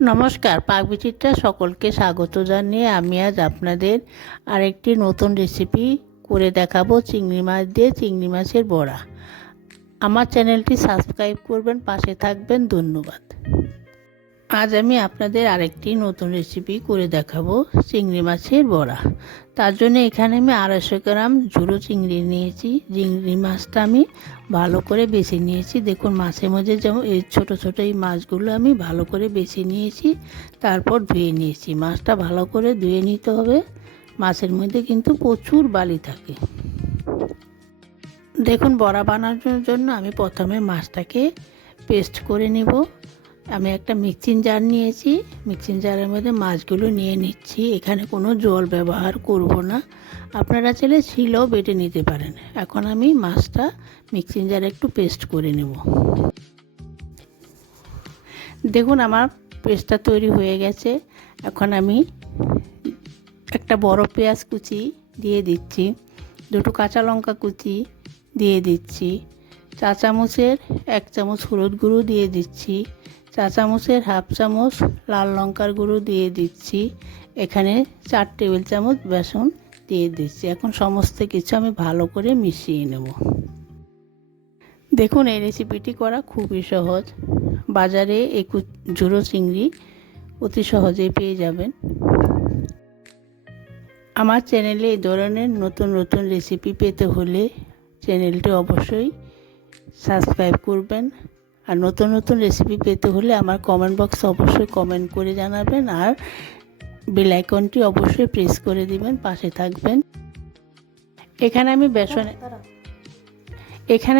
নমস্কার, পাকবিচিত্রা সকলকে স্বাগত জানিয়ে আমি আজ আপনাদের আরেকটি নতুন রেসিপি করে দেখাবো। চিংড়ি মাছ দিয়ে চিংড়ি মাছের বড়া। আমার চ্যানেলটি সাবস্ক্রাইব করবেন, পাশে থাকবেন। ধন্যবাদ। আজ আমি আপনাদের আরেকটি নতুন রেসিপি করে দেখাবো, চিংড়ি মাছের বড়া। তার জন্য এখানে আমি 250 গ্রাম ঝুড়ো চিংড়ি নিয়েছি। চিংড়ি মাছটা আমি ভালো করে বেছে নিয়েছি। দেখুন, মাছের মধ্যে যেমন এই ছোটো ছোটো এই মাছগুলো আমি ভালো করে বেছে নিয়েছি, তারপর ধুয়ে নিয়েছি। মাছটা ভালো করে ধুয়ে নিতে হবে, মাছের মধ্যে কিন্তু প্রচুর বালি থাকে। দেখুন, বড়া বানানোর জন্য আমি প্রথমে মাছটাকে পেস্ট করে নিব। আমি একটা মিক্সিং জার নিয়েছি, মিক্সিং জারের মধ্যে মাছগুলো নিয়ে নিচ্ছি। এখানে কোনো জল ব্যবহার করব না, আপনারা চাইলে শিলেও বেটে নিতে পারেন। এখন আমি মাছটা মিক্সিং জারে একটু পেস্ট করে নেব। দেখুন, আমার পেস্টটা তৈরি হয়ে গেছে। এখন আমি একটা বড় পেঁয়াজ কুচি দিয়ে দিচ্ছি, দুটো কাঁচা লঙ্কা কুচি দিয়ে দিচ্ছি, চা চামচের 1 চামচ হলুদ গুঁড়ো দিয়ে দিচ্ছি, চা চামচের 1/2 চামচ লাল লঙ্কার গুঁড়ো দিয়ে দিচ্ছি, এখানে 4 টেবিল চামচ বেসন দিয়ে দিচ্ছি। এখন সমস্ত কিছু আমি ভালো করে মিশিয়ে নেব। দেখুন, এই রেসিপিটি করা খুবই সহজ। বাজারে এই ঝুড়ো চিংড়ি অতি সহজেই পেয়ে যাবেন। আমার চ্যানেলে এই ধরনের নতুন নতুন রেসিপি পেতে হলে চ্যানেলটি অবশ্যই সাবস্ক্রাইব করবেন। আর নতুন নতুন রেসিপি পেতে হলে আমার কমেন্ট বক্সে অবশ্যই কমেন্ট করে জানাবেন, আর বেল আইকনটি অবশ্যই প্রেস করে দিবেন, পাশে থাকবেন। এখানে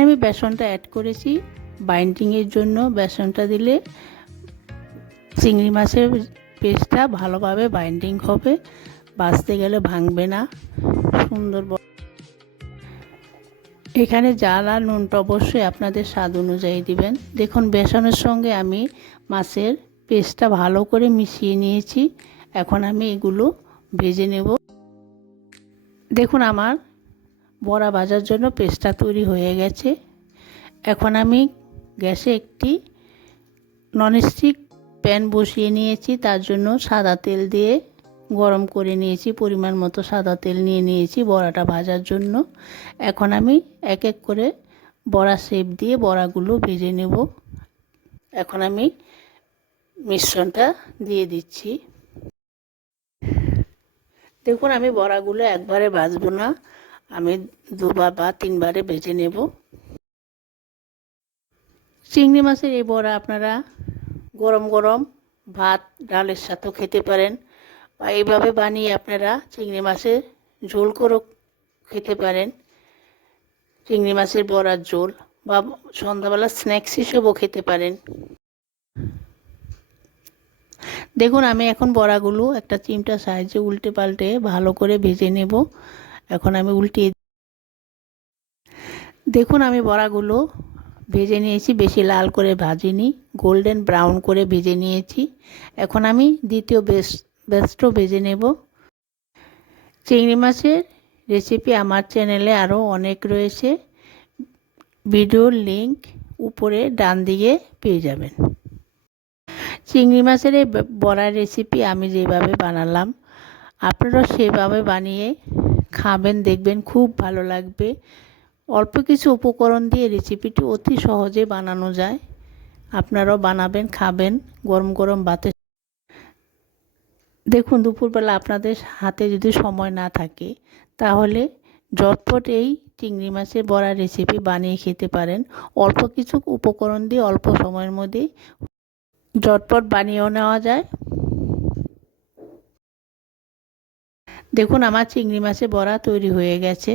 আমি বেসনটা অ্যাড করেছি বাইন্ডিংয়ের জন্য। বেসনটা দিলে চিংড়ি মাছের পেস্টটা ভালোভাবে বাইন্ডিং হবে, বাছতে গেলে ভাঙবে না, সুন্দর। এখানে জাল আর নুনটা অবশ্যই আপনাদের স্বাদ অনুযায়ী দিবেন। দেখুন, বেসনের সঙ্গে আমি মাছের পেস্টটা ভালো করে মিশিয়ে নিয়েছি। এখন আমি এগুলো ভেজে নেব। দেখুন, আমার বড়া ভাজার জন্য পেস্টটা তৈরি হয়ে গেছে। এখন আমি গ্যাসে একটি ননস্টিক প্যান বসিয়ে নিয়েছি, তার জন্য সাদা তেল দিয়ে গরম করে নিয়েছি। পরিমাণ মতো সাদা তেল নিয়ে নিয়েছি বড়াটা ভাজার জন্য। এখন আমি এক এক করে বড়া শেপ দিয়ে বড়াগুলো ভেজে নেব। এখন আমি মিশ্রণটা দিয়ে দিচ্ছি। দেখুন, আমি বড়াগুলো একবারে ভাজবো না, আমি 2বার বা 3বারে ভেজে নেব। চিংড়ি মাছের এই বড়া আপনারা গরম গরম ভাত ডালের সাথেও খেতে পারেন, বা এইভাবে বানিয়ে আপনারা চিংড়ি মাছের ঝোল করেও খেতে পারেন। চিংড়ি মাছের বড়ার ঝোল, বা সন্ধ্যাবেলা স্ন্যাক্স হিসেবেও খেতে পারেন। দেখুন, আমি এখন বড়াগুলো একটা চিমটা সাহায্যে উল্টে পাল্টে ভালো করে ভেজে নেব। এখন আমি উল্টিয়ে, দেখুন, আমি বড়াগুলো ভেজে নিয়েছি, বেশি লাল করে ভাজিনি, গোল্ডেন ব্রাউন করে ভেজে নিয়েছি। এখন আমি দ্বিতীয় ব্যাচটাও ভেজে নেব। চিংড়ি মাছের রেসিপি আমার চ্যানেলে আরও অনেক রয়েছে, ভিডিওর লিংক উপরে ডান দিকে পেয়ে যাবেন। চিংড়ি মাছের এই বড়ার রেসিপি আমি যেভাবে বানালাম, আপনারা সেভাবে বানিয়ে খাবেন, দেখবেন খুব ভালো লাগবে। অল্প কিছু উপকরণ দিয়ে রেসিপিটি অতি সহজে বানানো যায়। আপনারাও বানাবেন, খাবেন গরম গরম ভাতে। দেখুন, দুপুরবেলা আপনাদের হাতে যদি সময় না থাকে, তাহলে ঝটপট এই চিংড়ি মাছের বড়া রেসিপি বানিয়ে খেতে পারেন। অল্প কিছু উপকরণ দিয়ে অল্প সময়ের মধ্যেই ঝটপট বানিয়েও নেওয়া যায়। দেখুন, আমার চিংড়ি মাছের বড়া তৈরি হয়ে গেছে।